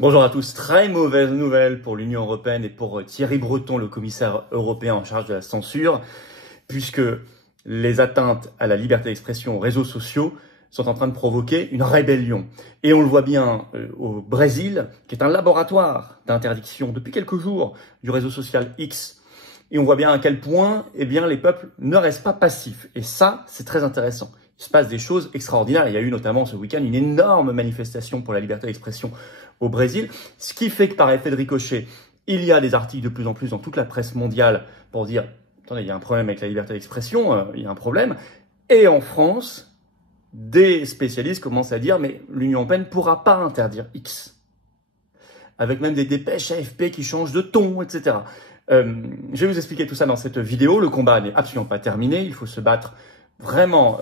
Bonjour à tous, très mauvaise nouvelle pour l'Union européenne et pour Thierry Breton, le commissaire européen en charge de la censure, puisque les atteintes à la liberté d'expression aux réseaux sociaux sont en train de provoquer une rébellion. Et on le voit bien au Brésil, qui est un laboratoire d'interdiction depuis quelques jours du réseau social X. Et on voit bien à quel point les peuples ne restent pas passifs. Et ça, c'est très intéressant. Il se passe des choses extraordinaires. Il y a eu notamment ce week-end une énorme manifestation pour la liberté d'expression au Brésil, ce qui fait que par effet de ricochet, il y a des articles de plus en plus dans toute la presse mondiale pour dire « Attendez, il y a un problème avec la liberté d'expression, il y a un problème ». Et en France, des spécialistes commencent à dire « Mais l'Union européenne ne pourra pas interdire X ». Avec même des dépêches AFP qui changent de ton, etc. Je vais vous expliquer tout ça dans cette vidéo. Le combat n'est absolument pas terminé, il faut se battre vraiment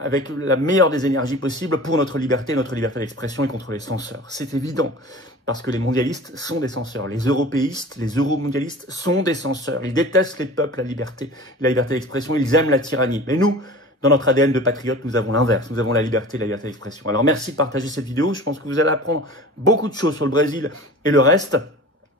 avec la meilleure des énergies possibles pour notre liberté d'expression et contre les censeurs. C'est évident, parce que les mondialistes sont des censeurs. Les européistes, les euromondialistes sont des censeurs. Ils détestent les peuples, la liberté d'expression, ils aiment la tyrannie. Mais nous, dans notre ADN de patriotes, nous avons l'inverse. Nous avons la liberté d'expression. Alors merci de partager cette vidéo. Je pense que vous allez apprendre beaucoup de choses sur le Brésil et le reste.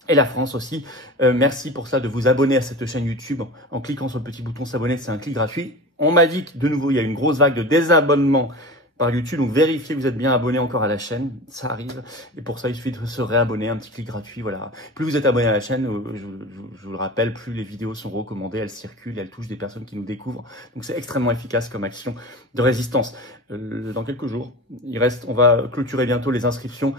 Et la France aussi. Merci pour ça de vous abonner à cette chaîne YouTube en cliquant sur le petit bouton s'abonner, c'est un clic gratuit. On m'a dit que de nouveau il y a une grosse vague de désabonnement par YouTube, donc vérifiez que vous êtes bien abonné encore à la chaîne, ça arrive. Et pour ça il suffit de se réabonner, un petit clic gratuit, voilà. Plus vous êtes abonné à la chaîne, je vous le rappelle, plus les vidéos sont recommandées, elles circulent, elles touchent des personnes qui nous découvrent. Donc c'est extrêmement efficace comme action de résistance. Dans quelques jours, on va clôturer bientôt les inscriptions.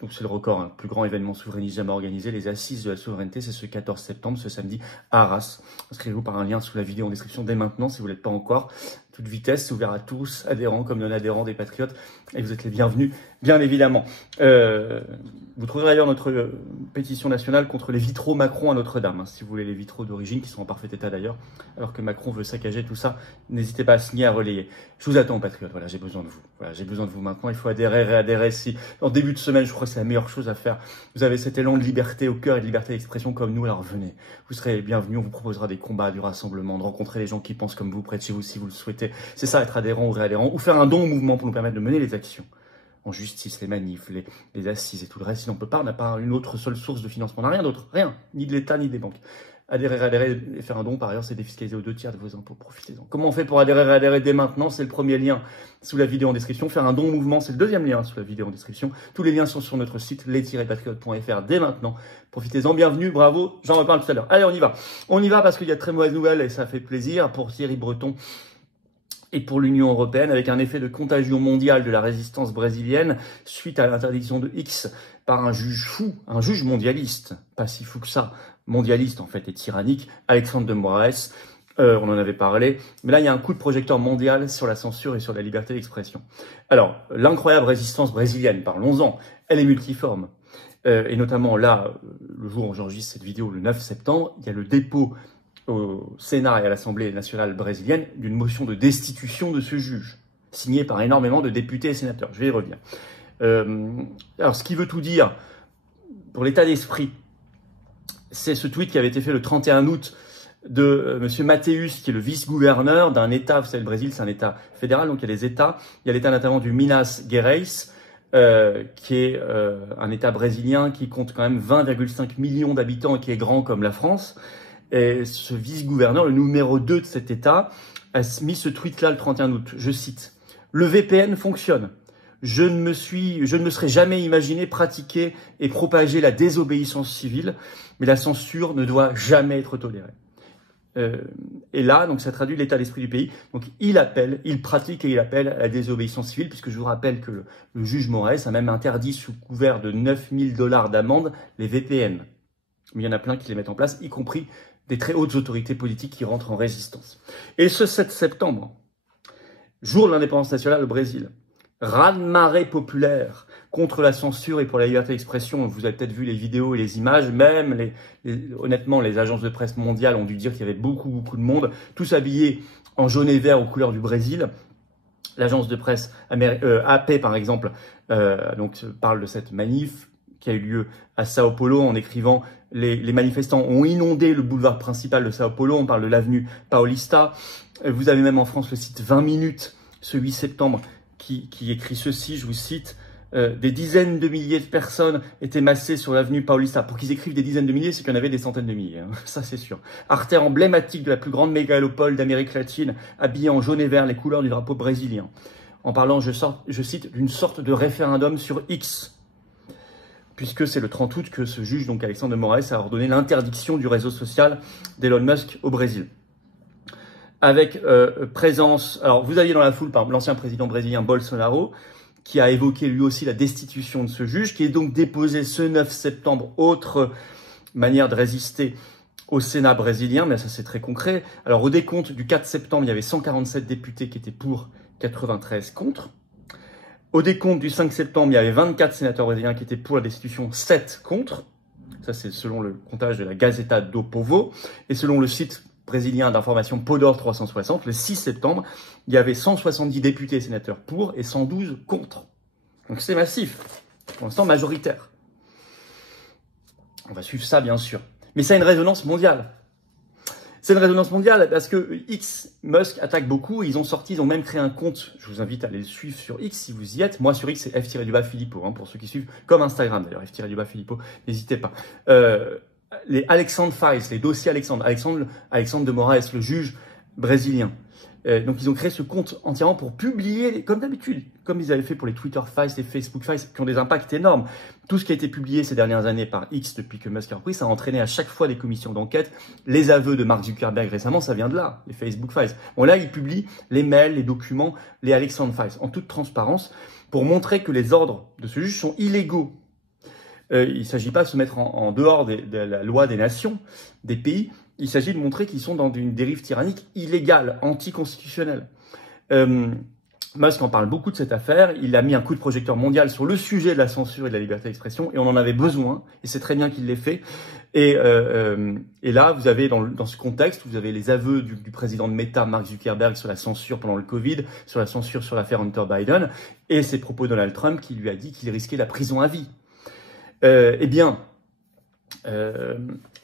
Donc c'est le record, le plus grand événement souverainiste jamais organisé, les assises de la souveraineté, c'est ce 14 septembre, ce samedi à Arras. Inscrivez-vous par un lien sous la vidéo en description dès maintenant si vous ne l'êtes pas encore. Toute vitesse, c'est ouvert à tous, adhérents comme non-adhérents des patriotes, et vous êtes les bienvenus, bien évidemment. Vous trouverez d'ailleurs notre pétition nationale contre les vitraux Macron à Notre-Dame, si vous voulez les vitraux d'origine, qui sont en parfait état d'ailleurs, alors que Macron veut saccager tout ça, n'hésitez pas à signer, à relayer. Je vous attends, patriotes, voilà, j'ai besoin de vous. Voilà, j'ai besoin de vous maintenant, il faut adhérer, réadhérer. Si en début de semaine, je crois que c'est la meilleure chose à faire, vous avez cet élan de liberté au cœur et de liberté d'expression comme nous, alors venez, vous serez bienvenus, on vous proposera des combats, du rassemblement, de rencontrer les gens qui pensent comme vous, près de chez vous, si vous le souhaitez. C'est ça, être adhérent ou réadhérent, ou faire un don au mouvement pour nous permettre de mener les actions. En justice, les manifs, les assises et tout le reste. Sinon, on peut pas, on n'a pas une autre seule source de financement, on n'a rien d'autre, rien, ni de l'État, ni des banques. Adhérer, réadhérer et faire un don, par ailleurs, c'est défiscaliser aux 2/3 de vos impôts, profitez-en. Comment on fait pour adhérer, réadhérer dès maintenant? C'est le premier lien sous la vidéo en description. Faire un don au mouvement, c'est le deuxième lien sous la vidéo en description. Tous les liens sont sur notre site, les-patriotes.fr dès maintenant. Profitez-en, bienvenue, bravo, j'en reparle tout à l'heure. Allez, on y va. On y va parce qu'il y a de très mauvaises nouvelles et ça fait plaisir pour Thierry Breton et pour l'Union européenne, avec un effet de contagion mondiale de la résistance brésilienne suite à l'interdiction de X par un juge fou, un juge mondialiste, pas si fou que ça, mondialiste en fait et tyrannique, Alexandre de Moraes. On en avait parlé, mais là il y a un coup de projecteur mondial sur la censure et sur la liberté d'expression. Alors, l'incroyable résistance brésilienne, parlons-en, elle est multiforme. Et notamment là, le jour où j'enregistre cette vidéo, le 9 septembre, il y a le dépôt au Sénat et à l'Assemblée nationale brésilienne d'une motion de destitution de ce juge, signée par énormément de députés et sénateurs. Je vais y revenir. Alors, ce qui veut tout dire, pour l'état d'esprit, c'est ce tweet qui avait été fait le 31 août de M. Mateus, qui est le vice-gouverneur d'un État. Vous savez, le Brésil, c'est un État fédéral, donc il y a des États. Il y a l'État notamment du Minas Gerais, qui est un État brésilien qui compte quand même 20,5 millions d'habitants et qui est grand comme la France. Et ce vice-gouverneur, le numéro 2 de cet État, a mis ce tweet-là le 31 août. Je cite. « Le VPN fonctionne. Je ne me serais jamais imaginé pratiquer et propager la désobéissance civile, mais la censure ne doit jamais être tolérée. » Et là, donc ça traduit l'état d'esprit du pays. Donc il pratique et il appelle à la désobéissance civile, puisque je vous rappelle que le juge Moraes a même interdit sous couvert de 9 000 $ d'amende les VPN. Mais il y en a plein qui les mettent en place, y compris des très hautes autorités politiques qui rentrent en résistance. Et ce 7 septembre, jour de l'indépendance nationale au Brésil, raz-de-marée populaire contre la censure et pour la liberté d'expression. Vous avez peut-être vu les vidéos et les images, même honnêtement, les agences de presse mondiales ont dû dire qu'il y avait beaucoup de monde, tous habillés en jaune et vert aux couleurs du Brésil. L'agence de presse AP, par exemple, parle de cette manif qui a eu lieu à Sao Paulo en écrivant « Les manifestants ont inondé le boulevard principal de Sao Paulo », on parle de l'avenue Paulista. Vous avez même en France le site 20 minutes, ce 8 septembre, qui écrit ceci, je vous cite, des dizaines de milliers de personnes étaient massées sur l'avenue Paulista. Pour qu'ils écrivent des dizaines de milliers, c'est qu'il y en avait des centaines de milliers, hein. Ça c'est sûr. Artère emblématique de la plus grande mégalopole d'Amérique latine, habillée en jaune et vert, les couleurs du drapeau brésilien. En parlant, je cite, d'une sorte de référendum sur X, puisque c'est le 30 août que ce juge, donc Alexandre de Moraes, a ordonné l'interdiction du réseau social d'Elon Musk au Brésil. Avec présence, alors vous aviez dans la foule par exemple l'ancien président brésilien Bolsonaro, qui a évoqué lui aussi la destitution de ce juge, qui est donc déposé ce 9 septembre, autre manière de résister au Sénat brésilien, mais ça c'est très concret. Alors au décompte du 4 septembre, il y avait 147 députés qui étaient pour, 93 contre. Au décompte du 5 septembre, il y avait 24 sénateurs brésiliens qui étaient pour la destitution, 7 contre. Ça c'est selon le comptage de la Gazeta do Povo. Et selon le site brésilien d'information Podor 360, le 6 septembre, il y avait 170 députés et sénateurs pour et 112 contre. Donc c'est massif, pour l'instant majoritaire. On va suivre ça bien sûr. Mais ça a une résonance mondiale. C'est une résonance mondiale parce que Musk attaque beaucoup. Ils ont même créé un compte. Je vous invite à aller le suivre sur X si vous y êtes. Moi sur X c'est F-Filippo, hein, pour ceux qui suivent, comme Instagram d'ailleurs, F-Filippo, n'hésitez pas. Les Alexandre Files, les dossiers Alexandre de Moraes, le juge brésilien. Donc ils ont créé ce compte entièrement pour publier, comme d'habitude, comme ils avaient fait pour les Twitter Files, les Facebook Files, qui ont des impacts énormes. Tout ce qui a été publié ces dernières années par X depuis que Musk a repris, ça a entraîné à chaque fois des commissions d'enquête. Les aveux de Mark Zuckerberg récemment, ça vient de là, les Facebook Files. Bon là, ils publient les mails, les documents, les Alexandre Files, en toute transparence, pour montrer que les ordres de ce juge sont illégaux. Il ne s'agit pas de se mettre en dehors de la loi des nations, des pays. Il s'agit de montrer qu'ils sont dans une dérive tyrannique illégale, anticonstitutionnelle. Musk en parle beaucoup de cette affaire. Il a mis un coup de projecteur mondial sur le sujet de la censure et de la liberté d'expression, et on en avait besoin, et c'est très bien qu'il l'ait fait. Et là, vous avez dans ce contexte, vous avez les aveux du président de Meta, Mark Zuckerberg, sur la censure pendant le Covid, sur la censure sur l'affaire Hunter Biden, et ses propos de Donald Trump qui lui a dit qu'il risquait la prison à vie.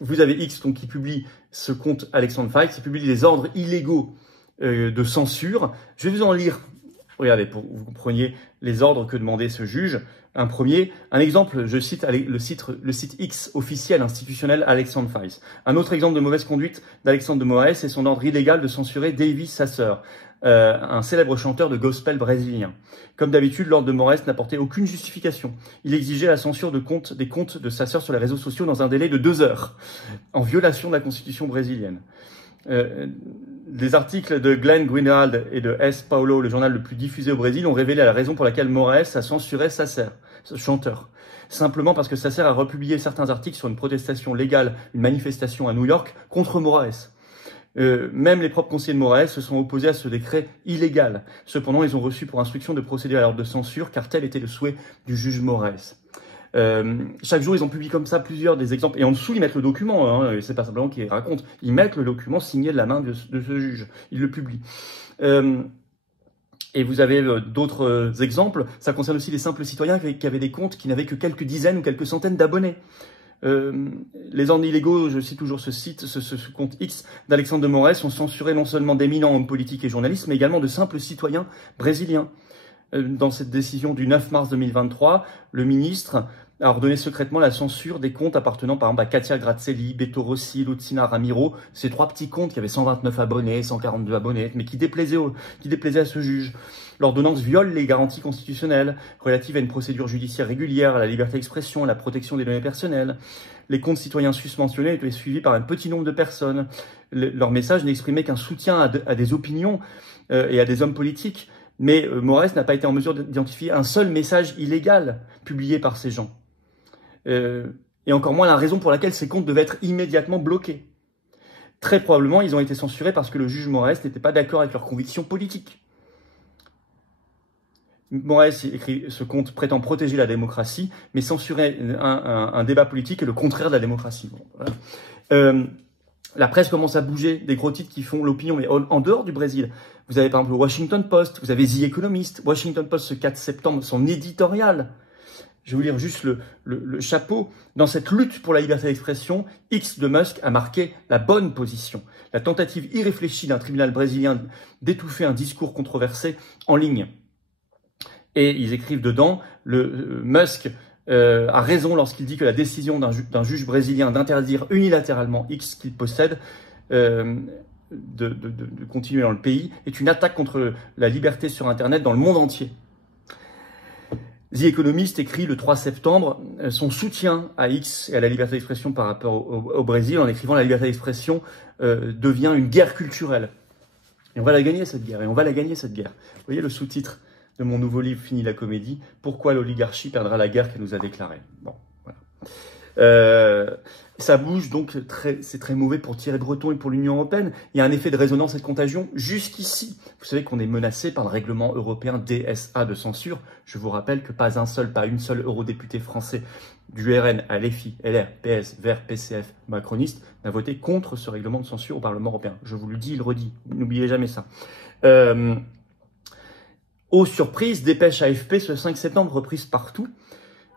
Vous avez X donc, qui publie ce compte Alexandre Files, qui publie les ordres illégaux de censure. Je vais vous en lire, regardez, pour que vous compreniez les ordres que demandait ce juge. Un exemple, je cite le site X officiel institutionnel Alexandre Files. Un autre exemple de mauvaise conduite d'Alexandre de Moraes, c'est son ordre illégal de censurer David Sasser, un célèbre chanteur de gospel brésilien. Comme d'habitude, l'ordre de Moraes n'apportait aucune justification. Il exigeait la censure des comptes de Sasser sur les réseaux sociaux dans un délai de 2 heures, en violation de la constitution brésilienne. Des articles de Glenn Greenwald et de S. Paulo, le journal le plus diffusé au Brésil, ont révélé la raison pour laquelle Moraes a censuré Sasser, ce chanteur. Simplement parce que Sasser a republié certains articles sur une protestation légale, une manifestation à New York contre Moraes. Même les propres conseillers de Moraes se sont opposés à ce décret illégal. Cependant, ils ont reçu pour instruction de procéder à l'ordre de censure, car tel était le souhait du juge Moraes. Chaque jour, ils ont publié comme ça plusieurs des exemples. Et en dessous, ils mettent le document. Hein, c'est pas simplement qu'ils racontent. Ils mettent le document signé de la main de ce juge. Ils le publient. Et vous avez d'autres exemples. Ça concerne aussi les simples citoyens qui avaient des comptes qui n'avaient que quelques dizaines ou quelques centaines d'abonnés. Les ordres illégaux, je cite toujours ce compte X d'Alexandre de Moraes, ont censuré non seulement d'éminents hommes politiques et journalistes, mais également de simples citoyens brésiliens. Dans cette décision du 9 mars 2023, le ministre a ordonné secrètement la censure des comptes appartenant par exemple à Katia Grazelli, Beto Rossi, Lucina Ramiro, ces 3 petits comptes qui avaient 129 abonnés, 142 abonnés, mais qui déplaisaient à ce juge. L'ordonnance viole les garanties constitutionnelles relatives à une procédure judiciaire régulière, à la liberté d'expression, à la protection des données personnelles. Les comptes citoyens susmentionnés étaient suivis par un petit nombre de personnes. Leur message n'exprimait qu'un soutien à des opinions et à des hommes politiques. Mais Moraes n'a pas été en mesure d'identifier un seul message illégal publié par ces gens. Et encore moins la raison pour laquelle ces comptes devaient être immédiatement bloqués. Très probablement, ils ont été censurés parce que le juge Moraes n'était pas d'accord avec leurs convictions politiques. Moraes écrit ce compte prétend protéger la démocratie, mais censurer un débat politique est le contraire de la démocratie. Bon, voilà. La presse commence à bouger, des gros titres qui font l'opinion, mais en dehors du Brésil. Vous avez par exemple le Washington Post, vous avez The Economist. Washington Post, ce 4 septembre, son éditorial. Je vais vous lire juste le chapeau. Dans cette lutte pour la liberté d'expression, X de Musk a marqué la bonne position. La tentative irréfléchie d'un tribunal brésilien d'étouffer un discours controversé en ligne. Et ils écrivent dedans, Musk a raison lorsqu'il dit que la décision d'un juge brésilien d'interdire unilatéralement X qu'il possède de continuer dans le pays est une attaque contre la liberté sur Internet dans le monde entier. The Economist écrit le 3 septembre son soutien à X et à la liberté d'expression par rapport au Brésil en écrivant « La liberté d'expression devient une guerre culturelle ». Et on va la gagner cette guerre, Vous voyez le sous-titre de mon nouveau livre « Fini la comédie »,« Pourquoi l'oligarchie perdra la guerre qu'elle nous a déclarée ». Bon, voilà. Ça bouge donc, c'est très mauvais pour Thierry Breton et pour l'Union européenne. Il y a un effet de résonance et de contagion jusqu'ici. Vous savez qu'on est menacé par le règlement européen DSA de censure. Je vous rappelle que pas une seule eurodéputé français du RN à LFI, LR, PS, Verts, PCF, macroniste n'a voté contre ce règlement de censure au Parlement européen. Je vous le dis, il redit. N'oubliez jamais ça. Aux surprises, dépêche AFP ce 5 septembre reprise partout.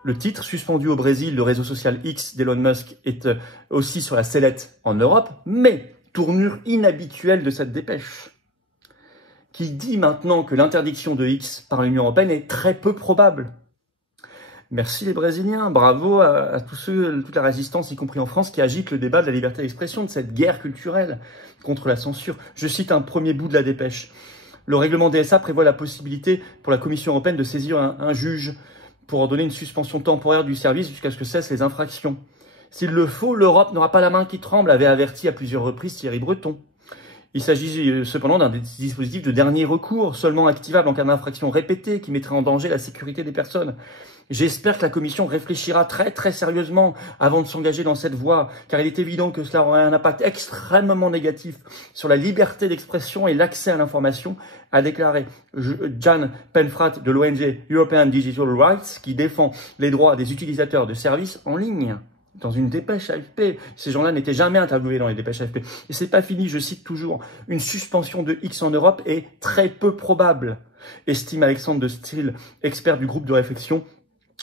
Le titre, suspendu au Brésil, le réseau social X d'Elon Musk est aussi sur la sellette en Europe, mais tournure inhabituelle de cette dépêche, qui dit maintenant que l'interdiction de X par l'Union européenne est très peu probable. Merci les Brésiliens, bravo à toute la résistance, y compris en France, qui agite le débat de la liberté d'expression, de cette guerre culturelle contre la censure. Je cite un premier bout de la dépêche. Le règlement DSA prévoit la possibilité pour la Commission européenne de saisir un juge pour ordonner une suspension temporaire du service jusqu'à ce que cessent les infractions. S'il le faut, l'Europe n'aura pas la main qui tremble, avait averti à plusieurs reprises Thierry Breton. Il s'agit cependant d'un dispositif de dernier recours, seulement activable en cas d'infraction répétée, qui mettrait en danger la sécurité des personnes. J'espère que la Commission réfléchira très sérieusement avant de s'engager dans cette voie, car il est évident que cela aurait un impact extrêmement négatif sur la liberté d'expression et l'accès à l'information, a déclaré Jan Penfrat de l'ONG European Digital Rights, qui défend les droits des utilisateurs de services en ligne. Dans une dépêche AFP, ces gens-là n'étaient jamais interviewés dans les dépêches AFP. Et c'est pas fini, je cite toujours, une suspension de X en Europe est très peu probable, estime Alexandre de Stiel, expert du groupe de réflexion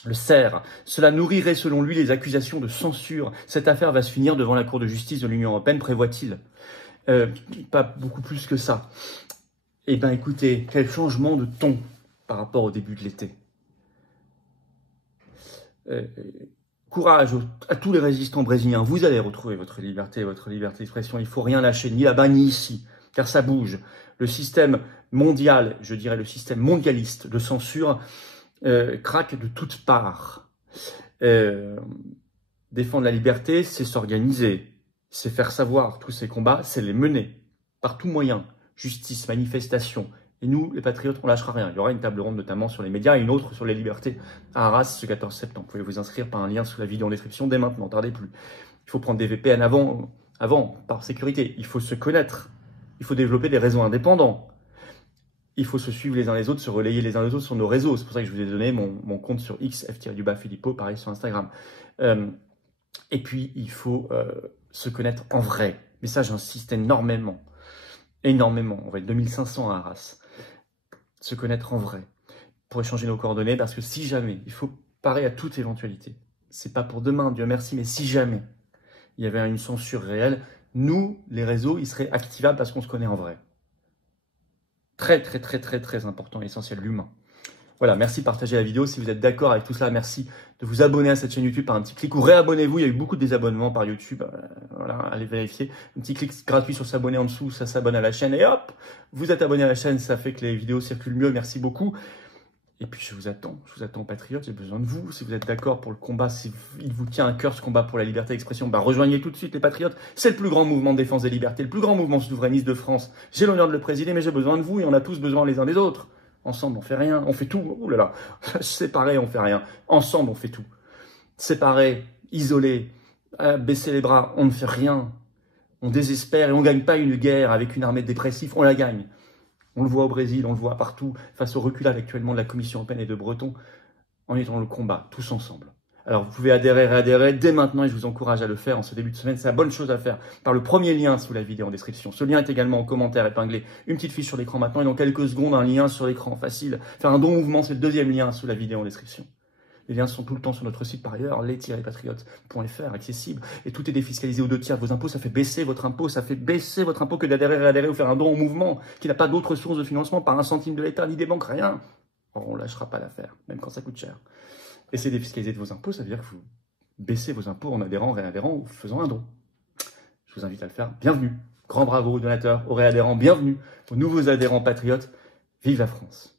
le CERF. Cela nourrirait selon lui les accusations de censure. Cette affaire va se finir devant la Cour de justice de l'Union européenne, prévoit-il. Pas beaucoup plus que ça. Eh bien écoutez, quel changement de ton par rapport au début de l'été. Courage à tous les résistants brésiliens. Vous allez retrouver votre liberté d'expression. Il ne faut rien lâcher, ni là-bas ni ici, car ça bouge. Le système mondial, je dirais le système mondialiste de censure, craque de toutes parts. Défendre la liberté, c'est s'organiser, c'est faire savoir tous ces combats, c'est les mener par tout moyen. Justice, manifestation. Et nous, les patriotes, on lâchera rien. Il y aura une table ronde notamment sur les médias et une autre sur les libertés à Arras ce 14 septembre. Vous pouvez vous inscrire par un lien sous la vidéo en description dès maintenant, tardez plus. Il faut prendre des VPN avant, par sécurité. Il faut se connaître. Il faut développer des réseaux indépendants. Il faut se suivre les uns les autres, se relayer les uns les autres sur nos réseaux. C'est pour ça que je vous ai donné mon compte sur X, F-Filippo, pareil sur Instagram. Et puis, il faut se connaître en vrai. Mais ça, j'insiste énormément. On va être 2500 à Arras. Se connaître en vrai. Pour échanger nos coordonnées, parce que si jamais, il faut parer à toute éventualité. C'est pas pour demain, Dieu merci, mais si jamais il y avait une censure réelle, nous, les réseaux, ils seraient activables parce qu'on se connaît en vrai. Très important et essentiel, l'humain. Voilà, merci de partager la vidéo. Si vous êtes d'accord avec tout cela, merci de vous abonner à cette chaîne YouTube par un petit clic ou réabonnez-vous. Il y a eu beaucoup de désabonnements par YouTube. Voilà, allez vérifier. Un petit clic gratuit sur s'abonner en dessous, ça s'abonne à la chaîne et hop, vous êtes abonné à la chaîne, ça fait que les vidéos circulent mieux. Merci beaucoup. Et puis je vous attends patriotes, j'ai besoin de vous. Si vous êtes d'accord pour le combat, si il vous tient à cœur ce combat pour la liberté d'expression, bah rejoignez tout de suite les patriotes. C'est le plus grand mouvement de défense des libertés, le plus grand mouvement souverainiste de France. J'ai l'honneur de le présider, mais j'ai besoin de vous et on a tous besoin les uns des autres. Ensemble, on fait rien, on fait tout. Ouh là là, séparés, on fait rien. Ensemble, on fait tout. Séparés, isolés, baisser les bras, on ne fait rien. On désespère et on ne gagne pas une guerre avec une armée de dépressifs, on la gagne. On le voit au Brésil, on le voit partout, face au reculade actuellement de la Commission européenne et de Breton. On est dans le combat, tous ensemble. Alors vous pouvez adhérer dès maintenant et je vous encourage à le faire en ce début de semaine. C'est la bonne chose à faire par le premier lien sous la vidéo en description. Ce lien est également en commentaire épinglé. Une petite fiche sur l'écran maintenant et dans quelques secondes un lien sur l'écran facile. Faire un don mouvement, c'est le deuxième lien sous la vidéo en description. Les liens sont tout le temps sur notre site par ailleurs, les-patriotes.fr, accessible. Et tout est défiscalisé aux 2/3 de vos impôts. Ça fait baisser votre impôt. Ça fait baisser votre impôt que d'adhérer ou faire un don au mouvement qui n'a pas d'autre source de financement par un centime de l'État ni des banques, rien. Or, on ne lâchera pas l'affaire, même quand ça coûte cher. Essayez de défiscaliser de vos impôts, ça veut dire que vous baissez vos impôts en adhérant, réadhérant ou faisant un don. Je vous invite à le faire. Bienvenue. Grand bravo aux donateurs, aux réadhérents. Bienvenue aux nouveaux adhérents patriotes. Vive la France.